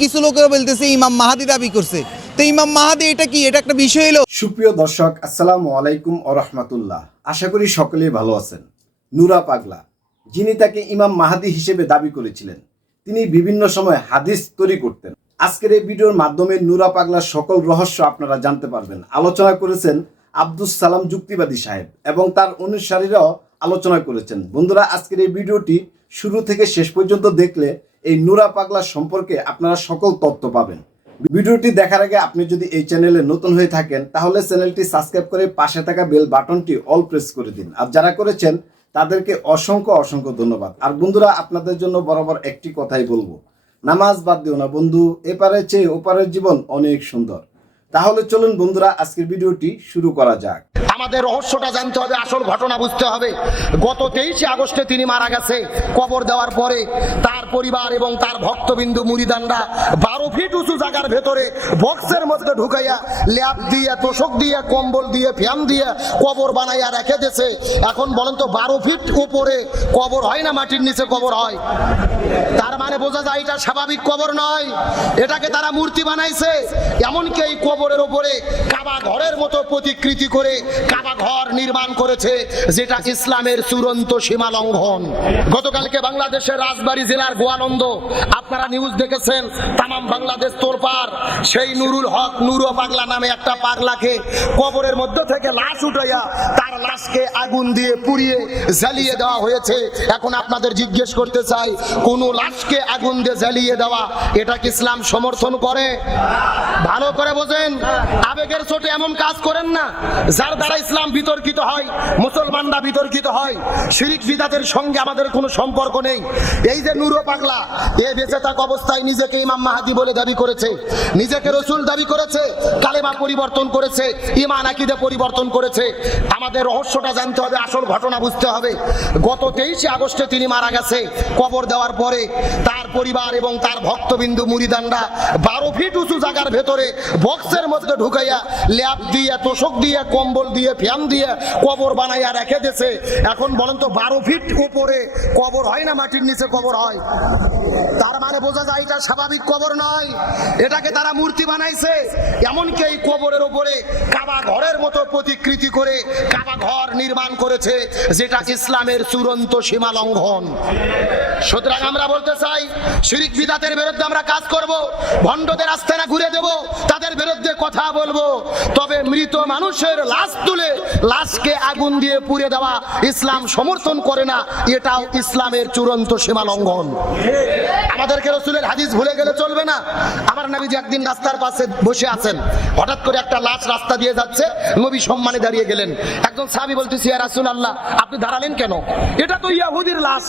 কিছু লোকেরা বলতেছে, ইমাম মাহাদি দাবি করছে। তো ইমাম মাহাদি, এটা কি? এটা একটা বিষয় হলো? সুপ্রিয় দর্শক, আসসালামু আলাইকুম রহমতুল্লাহ। আশা করি সকলেই ভালো আছেন। নুরা পাগলা, যিনি তাকে ইমাম মাহাদি হিসেবে দাবি করেছিলেন, তিনি বিভিন্ন সময় হাদিস তৈরি করতেন। আজকের এই ভিডিওর মাধ্যমে নুরা পাগলার সকল রহস্য আপনারা জানতে পারবেন। আলোচনা করেছেন আব্দুস সালাম যুক্তিবাদী সাহেব এবং তার অনুসারীরাও আলোচনা করেছেন। বন্ধুরা, আজকের এই ভিডিওটি শুরু থেকে শেষ পর্যন্ত দেখলে এই নুরা পাগলা সম্পর্কে আপনারা সকল তথ্য পাবেন। ভিডিওটি দেখার আগে আপনি যদি এই চ্যানেলে নতুন হয়ে থাকেন, তাহলে চ্যানেলটি সাবস্ক্রাইব করে পাশে থাকা বেল বাটনটি অল প্রেস করে দিন। আর যারা করেছেন, তাদেরকে অসংখ্য অসংখ্য ধন্যবাদ। আর বন্ধুরা, আপনাদের জন্য বরাবর একটি কথাই বলব। নামাজ বাদ দিও না বন্ধু, এপারে চেয়ে ওপারের জীবন অনেক সুন্দর। তাহলে চলুন বন্ধুরা, আজকের ভিডিওটি শুরু করা যাক। আমাদের রহস্যটা জানতে হবে, আসল ঘটনা বুঝতে হবে। গত তেইশে আগস্টে তিনি মারা গেছে। কবর দেওয়ার পরে তার পরিবার এবং তার ভক্তবিন্দু, মুড়িদানরা বারো ফিট উঁচু জায়গার ভেতরে বক্সের মধ্যে ঢুকাইয়া ল্যাপ দিয়ে, তোষক দিয়ে, কম্বল দিয়ে, ফ্যান দিয়ে কবর বানাইয়া রেখে দিয়েছে। এখন বলেন তো, বারো ফিট উপরে কবর হয় না, মাটির নিচে কবর হয়? তার মানে বোঝা যায় এটা স্বাভাবিক কবর নয়। এটাকে তারা মূর্তি বানাইছে। এমনকি এই কবরের উপরে কাবা ঘরের মতো প্রতিকৃতি করে কাবা ঘর নির্মাণ করেছে, যেটা ইসলামের চূড়ান্ত সীমা লঙ্ঘন। গতকালকে বাংলাদেশের রাজবাড়ী জেলার গোয়ানন্দ আপনারা নিউজ দেখেছেন, তামাম বাংলাদেশ তোরপার সেই নুরুল হক নুরো পাগলা নামে একটা পাগলাকে কবরের মধ্যে থেকে লাশ উঠাইয়া তার লাশকে আগুন দিয়ে পুড়িয়ে জ্বালিয়ে দেওয়া হয়েছে। এখন আপনাদের জিজ্ঞেস করতে চাই, কোন লাশকে আগুন দিয়ে জ্বালিয়ে দেওয়া, এটা কি ইসলাম সমর্থন করে? ভালো করে বোঝেন, আবেগের চোটে এমন কাজ করেন না, যার দ্বারা ইসলাম বিতর্কিত হয়, মুসলমানরা বিতর্কিত হয়, শিরিক বিদাতের সঙ্গে আমাদের কোনো সম্পর্ক নেই। এই যে নুরো পাগলা, এ বেঁচে থাক অবস্থায় নিজেকে ইমাম মাহাদি বলে দাবি করেছে, নিজেকে রসুল দাবি করেছে, কালেমা পরিবর্তন করেছে, ইমান আকিদে পরিবর্তন করেছে। আমাদের রহস্যটা জানতে হবে, আসল ঘটনা বুঝতে হবে। গত তেইশে আগস্টে তিনি মারা গেছে, কবর দেওয়ার পরে তার পরিবার এবং তার ভক্তবিন্দু মুড়িদানরা বারো ফিট উঁচু জায়গার ভেতরে বক্সের মধ্যে ঢুকাইয়া ল্যাপ দিয়ে, তোষক দিয়ে, কম্বল দিয়ে, ফ্যান দিয়ে কবর বানাইয়া রেখে দিয়েছে। এখন বলেন তো, বারো ফিট উপরে কবর হয় না, মাটির নিচে কবর হয়? তার মানে বোঝা যায় এটা স্বাভাবিক কবর নয়। এটাকে তারা মূর্তি বানাইছে। এমনকি এই কবরের উপরে কাবা ঘরের মতো প্রতিকৃতি করে কাবা ঘর নির্মাণ করেছে, যেটা ইসলামের চূড়ান্ত সীমা লঙ্ঘন। সুতরাং আমরা বলতে চাই শিরিক বিদাতের বিরুদ্ধে আমরা কাজ করব ভণ্ডদের আস্থানা ঘুরে দেব কথা বলব। তবে মৃত মানুষের লাশ তুলে, লাশকে আগুন দিয়ে পুড়ে দেওয়া ইসলাম সমর্থন করে না, এটাও ইসলামের চূড়ান্ত সীমা লঙ্ঘন। আমাদেরকে রসুলের হাদিস ভুলে গেলে চলবে না। আমার নবীজি একদিন রাস্তার পাশে বসে আছেন। হঠাৎ করে একটা লাশ রাস্তা দিয়ে যাচ্ছে, নবী সম্মানে দাঁড়িয়ে গেলেন। একজন সাহাবী বলতেছি, ইয়া রাসূল আল্লাহ আপনি দাঁড়ালেন কেন? এটা তো ইয়াহুদির লাশ।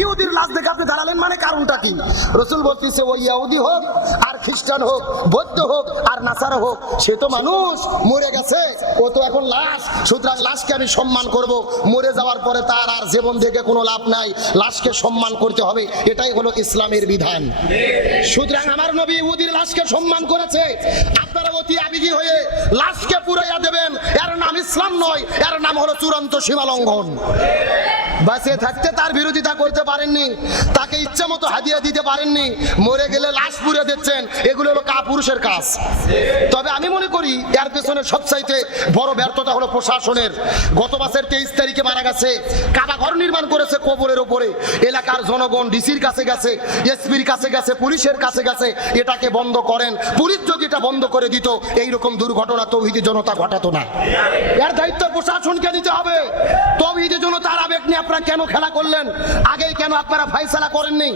ইহুদির লাশ দেখে আপনি দাঁড়ালেন মানে কারণটা কি? রসুল বলতেছে ওই ইয়াহুদি হোক, আর খ্রিস্টান হোক, বৌদ্ধ হোক, আর নাসারা হোক সে তো মানুষ, মরে গেছে। ও তো এখন লাশ। সুতরাং লাশকে আমি সম্মান করব। মরে যাওয়ার পরে তার আর জীবন থেকে কোনো লাভ নাই। লাশকে সম্মান করতে হবে। এটাই হলো ইসলামের বিধান। সুতরাং আমার নবী ইহুদির লাশকে সম্মান করেছে। আপনারা অতি আবেগী হয়ে লাশকে পুরাইয়া দেবেন। এর নাম ইসলাম নয়। এর নাম হলো চূড়ান্ত সীমা লঙ্ঘন বাসে থাকতে তার বিরোধিতা করতে পারেননি। তাকে ইচ্ছা মতো হাদিয়া দিতে পারেননি। মরে গেলে লাশ পুড়ে দিচ্ছেন। এগুলো হলো কাপুরুষের কাজ। তবে আমি মনে করি, এর পেছনে সবচাইতে বড় ব্যর্থতা হলো প্রশাসনের। গত মাসের তেইশ তারিখে মারা গেছে কাবা ঘর নির্মাণ করেছে কবরের ওপরে এলাকার জনগণ ডিসির কাছে গেছে, এসপির কাছে গেছে, পুলিশের কাছে গেছে, এটাকে বন্ধ করেন। পুলিশ যদি এটা বন্ধ করে দিত, এইরকম দুর্ঘটনা তৌহিদি জনতা ঘটাতো না। এর দায়িত্ব প্রশাসনকে নিতে হবে। তৌহিদি জনতার আবেগ নিয়ে আপনারা কেন খেলা করলেন? আগেই কেন আপনারা ফাইসলা করেননি?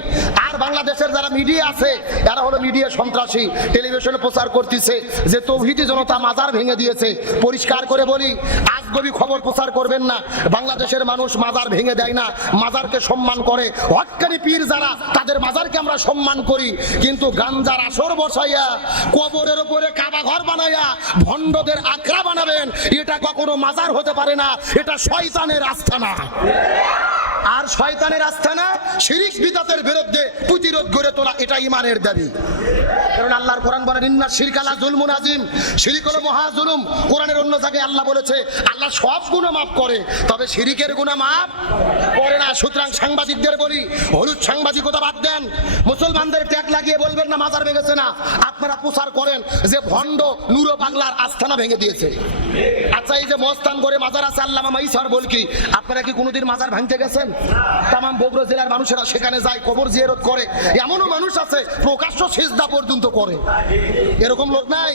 আর বাংলাদেশের যারা মিডিয়া আছে, এরা হলো মিডিয়া সন্ত্রাসী। টেলিভিশনে প্রচার করতেছে যে তৌহিদি জনতা মাজার ভেঙে দিয়েছে। পরিষ্কার করে বলি আজগবি খবর প্রচার করবেন না। বাংলাদেশের মানুষ মাজার ভেঙে দেয় না, মাজারকে সম্মান করে। হকানি পীর যারা, তাদের মাজারকে আমরা সম্মান করি। কিন্তু গাঞ্জার আসর বসাইয়া, কবরের উপরে কাবা ঘর বানাইয়া, ভণ্ডদের আখড়া বানাবেন, এটা কখনো মাজার হতে পারে না, এটা শয়তানের আস্থানা। আর শয়তানের আস্থানা শিরিক বিদাতের বিরুদ্ধে প্রতিরোধ গড়ে তোলা এটা ইমানের দাবি। কারণ আল্লাহর কোরআন বলেন, ইন্না শিরকালা জুলমুন আজিম শিরিক হলো মহা জুলুম। কোরআনের অন্য জায়গায় আল্লাহ বলেছে, আল্লাহ সব গুনাহ মাফ করে, তবে শিরিকের গুনাহ মাফ করে না। সুতরাং সাংবাদিকদের বলি, হলুদ সাংবাদিকতা বাদ দেন। মুসলমানদের ট্যাগ লাগিয়ে বলবেন, না, মাজার ভেঙেছে না। আপনারা প্রচার করেন যে ভণ্ড নুরো বাংলার আস্থানা ভেঙে দিয়েছে। আচ্ছা এই যে মস্তান করে মাজার আছে আল্লাহ মামা ইসার বল কি আপনারা কি কোনোদিন মাজার ভাঙতে গেছেন? তাম বগুড়া জেলার মানুষেরা সেখানে যায়, কবর জিয়ারত করে। এমনও মানুষ আছে, প্রকাশ্য সেজদা পর্যন্ত করে। এরকম লোক নাই।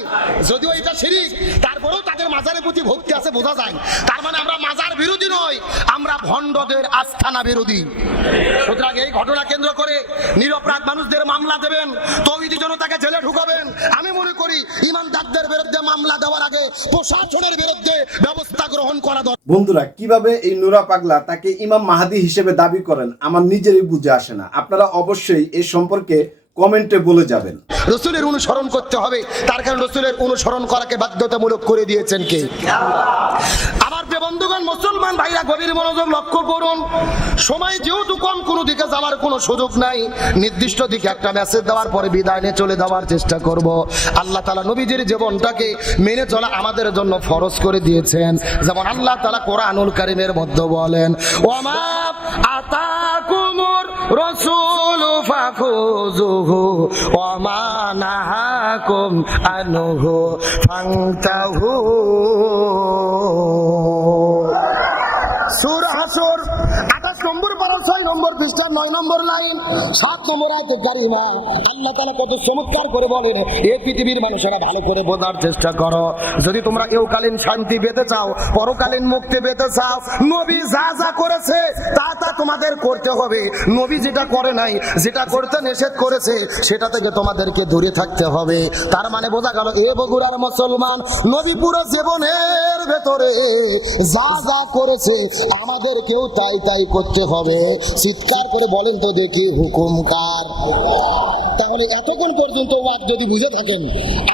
যদিও এটা শিরিক, তারপরেও তাদের মাজারের প্রতি ভক্তি আছে, বোঝা যায়। তার মানে আমরা মাজার বিরোধী নয় আমরা ভণ্ডদের আস্থানা বিরোধী। সুতরাং এই ঘটনা কেন্দ্র করে নিরপরাধ মানুষদের মামলা দেবেন, তৌহিদি জনতাকে জেলে ঢুকাবেন। আমি মনে করি, ইমানদারদের বিরুদ্ধে মামলা দেওয়ার আগে প্রশাসনের বিরুদ্ধে ব্যবস্থা গ্রহণ করা দরকার। বন্ধুরা, কীভাবে এই নুরা পাগলা তাকে ইমাম মাহাদি হিসেবে দাবি করেন আমার নিজেরই বুঝে আসে না। আপনারা অবশ্যই এ সম্পর্কে কমেন্টে বলে যাবেন। রসুলের অনুসরণ করতে হবে। তার কারণ রসুলের অনুসরণ করাকে বাধ্যতামূলক করে দিয়েছেন কে? আমার বন্ধুগণ, মুসলমান ভাইরা, গভীর মনোযোগ লক্ষ্য করুন। সময় যেহেতু কম, কোনো দিকে যাওয়ার কোনো সুযোগ নাই। নির্দিষ্ট দিকে একটা মেসেজ দেওয়ার পরে বিদায় নিয়ে চলে যাওয়ার চেষ্টা করব। আল্লাহ তালা নবীজির জীবনটাকে মেনে চলা আমাদের জন্য ফরজ করে দিয়েছেন। যেমন আল্লাহ তালা কোরআনুল কারিমের মধ্যে বলেন ওমা আতাকুমুর রসুল ফাখুজুহু ওমা নাহাকুম আনহু পৃষ্ঠা নয় নম্বর লাইন, সাত নম্বর আয়তে আল্লাহ তালা কত চমৎকার করে বলেন এই পৃথিবীর মানুষেরা ভালো করে বোঝার চেষ্টা করো। যদি তোমরা শান্তি পেতে চাও, পরকালীন মুক্তি পেতে চাও, নবী যা যা করেছে, তা তা তোমাদের করতে হবে। নবী যেটা করে নাই, যেটা করতে নিষেধ করেছে, সেটা থেকে তোমাদেরকে দূরে থাকতে হবে। তার মানে বোঝা গেল, এ বগুড়ার মুসলমান, নবী পুরো জীবনের ভেতরে যা যা করেছে, আমাদেরকেও তাই তাই করতে হবে। চিৎকার করে বলেন তো দেখি হুকুম কার? তাহলে এতক্ষণ পর্যন্ত ওয়াক যদি বুঝে থাকেন,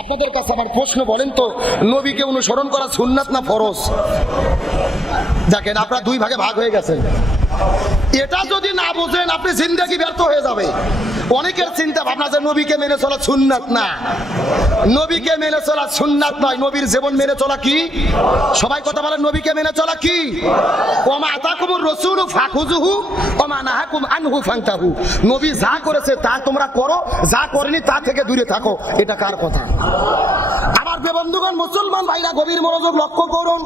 আপনাদের কাছে আমার প্রশ্ন, বলেন তো, নবীকে অনুসরণ করা সুন্নাত না ফরজ? দেখেন, আপনারা দুই ভাগে ভাগ হয়ে গেছেন। এটা যদি না বোঝেন, আপনি জিন্দাগি ব্যর্থ হয়ে যাবে। অনেকের চিন্তা ভাবনা যে নবীকে মেনে চলা সুন্নাত না। নবীকে মেনে চলা সুন্নাত নয়, নবীর জীবন মেনে চলা কি? সবাই কথা বলেন, নবীকে মেনে চলা কি? ওমা আতাকুমুর রাসূলু ফাখুজুহু ওমা নাহাকুম আনহু ফান্তাহু। নবী যা করেছে তা তোমরা করো, যা করেনি তা থেকে দূরে থাকো। এটা কার কথা? আমার বন্ধুগণ, মুসলমান ভাইরা, গভীর মনোযোগ লক্ষ্য করুন।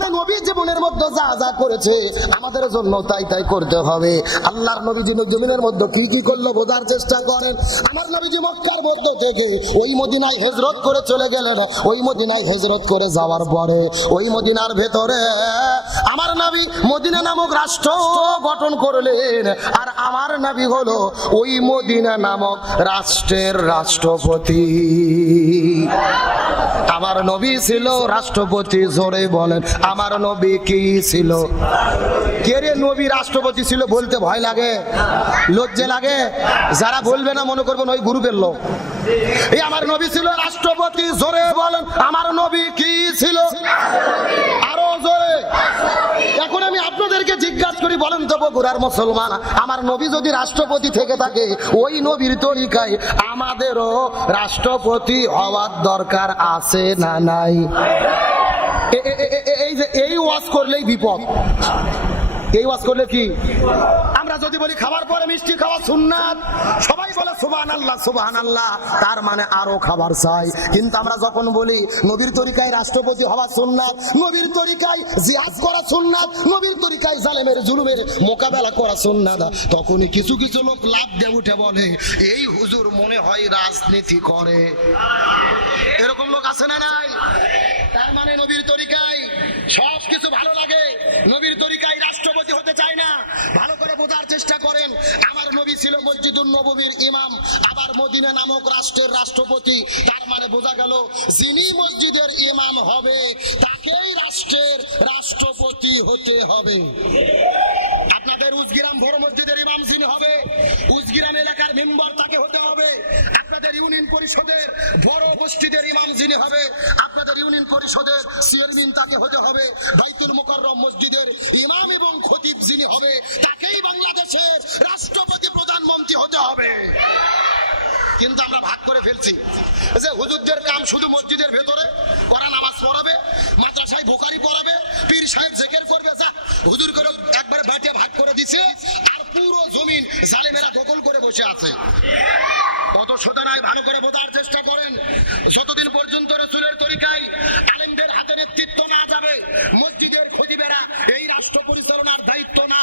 মানে নবী জীবনের মধ্যে যা যা করেছে, আমাদের জন্য তাই তাই করতে হবে। আল্লাহর নবী জমিনের মধ্যে কি কি করল বোঝার চেষ্টা করেন। আমার নবীজি মক্কার মধ্যে থেকে ওই মদিনায় হেজরত করে চলে গেলেন। ওই মদিনায় হেজরত করে যাওয়ার পরে ওই মদিনার ভেতরে আমার নবী মদিনা নামক রাষ্ট্র গঠন করলেন। আর আমার নবী হলো ওই মদিনা নামক রাষ্ট্রের রাষ্ট্রপতি। আমার নবী ছিল রাষ্ট্রপতি, জোরে বলেন। আমার নবী কি ছিল? কে রে নবী রাষ্ট্রপতি ছিল বলতে ভয় লাগে? লজ্জে লাগে? যারা বলবে না মনে করবেন ওই গ্রুপের লোক। এই আমার নবী ছিল রাষ্ট্রপতি, জোরে বলেন, আমার নবী কি ছিল আরও জোরে এখন আমি আপনাদেরকে জিজ্ঞাসা করি বলেন তো বগুড়ার মুসলমান, আমার নবী যদি রাষ্ট্রপতি থেকে থাকে, ওই নবীর তরিকায় আমাদেরও রাষ্ট্রপতি হওয়ার দরকার আছে না নাই? এই যে, এই ওয়াজ করলেই বিপদ। এই ওয়াজ করলে কি? যদি বলি খাবার পরে মিষ্টি খাওয়া সুন্নাত, সবাই বলে সুবহান আল্লাহ সুবহান আল্লাহ তার মানে আরও খাবার চাই। কিন্তু আমরা যখন বলি নবীর তরিকায় রাষ্ট্রপতি হওয়া সুন্নাত, নবীর তরিকায় জিহাদ করা সুন্নাত, নবীর তরিকায় জালেমের জুলুমের মোকাবেলা করা সুন্নাত, তখনই কিছু কিছু লোক লাভ দিয়ে উঠে বলে, এই হুজুর মনে হয় রাজনীতি করে। এরকম লোক আছে না নাই? তার মানে নবীর তরিকায় সব কিছু ভালো লাগে, নবীর তরিকায় রাষ্ট্রপতি হতে চায় না ভালো করে বোঝার করেন আমার নবী ছিল মসজিদুল নববীর ইমাম, আবার মদিনা নামক রাষ্ট্রের রাষ্ট্রপতি। তার মানে বোঝা গেল, যিনি মসজিদের ইমাম হবে, তাকেই রাষ্ট্রের রাষ্ট্রপতি হতে হবে। আপনাদের উজগিরাম ভোর মসজিদের ইমাম যিনি হবে, উজগিরাম এলাকার মেম্বার তাকে হতে হবে। আপনাদের ইউনিয়ন পরিষদের বড় গোষ্ঠীদের ইমাম যিনি হবে, আপনাদের ইউনিয়ন পরিষদের চেয়ারম্যান তাকে হতে হবে। বাইতুল মোকাররম মসজিদের ইমাম এবং খতিব যিনি হবে, তাকেই বাংলাদেশের রাষ্ট্রপতি প্রধানমন্ত্রী হতে হবে। কিন্তু আমরা ভাগ করে ফেলছি। যে হুজুরদের কাম শুধু মসজিদের ভেতরে, করা নামাজ পড়াবে, মাদ্রাসায় বোকারি পড়াবে, পীর সাহেব জেকের করবে, যা হুজুর করে একবারে বাটিয়ে ভাগ করে দিছে, আর পুরো জমিন জালেমেরা দখল করে বসে আছে। কত শোধনায় ভালো করে বোঝার চেষ্টা করেন। যতদিন পর্যন্ত রসুলের তরিকায় আলেমদের হাতে নেতৃত্ব না যাবে, মসজিদের খতিবেরা এই রাষ্ট্র পরিচালনার দায়িত্ব না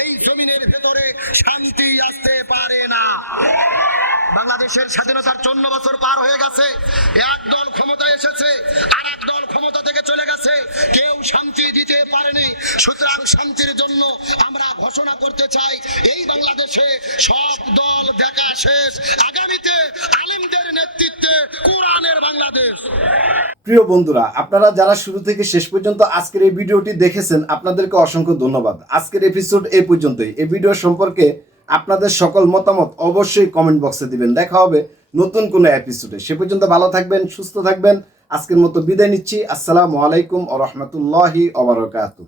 এই জমিনের ভেতরে শান্তি আসতে পারে না। বাংলাদেশের স্বাধীনতার চন্ন বছর পার হয়ে গেছে। এক দল ক্ষমতায় এসেছে আর এক দল প্রিয় বন্ধুরা, আপনারা যারা শুরু থেকে শেষ পর্যন্ত আজকের এই ভিডিওটি দেখেছেন, আপনাদেরকে অসংখ্য ধন্যবাদ। আজকের এপিসোড এই পর্যন্তই। এই ভিডিও সম্পর্কে আপনাদের সকল মতামত অবশ্যই কমেন্ট বক্সে দিবেন। দেখা হবে নতুন কোনো এপিসোডে সে পর্যন্ত ভালো থাকবেন, সুস্থ থাকবেন। আজকের মতো বিদায় নিচ্ছি। আসসালামু আলাইকুম ও রহমতুল্লাহি ওবরাকাতুহ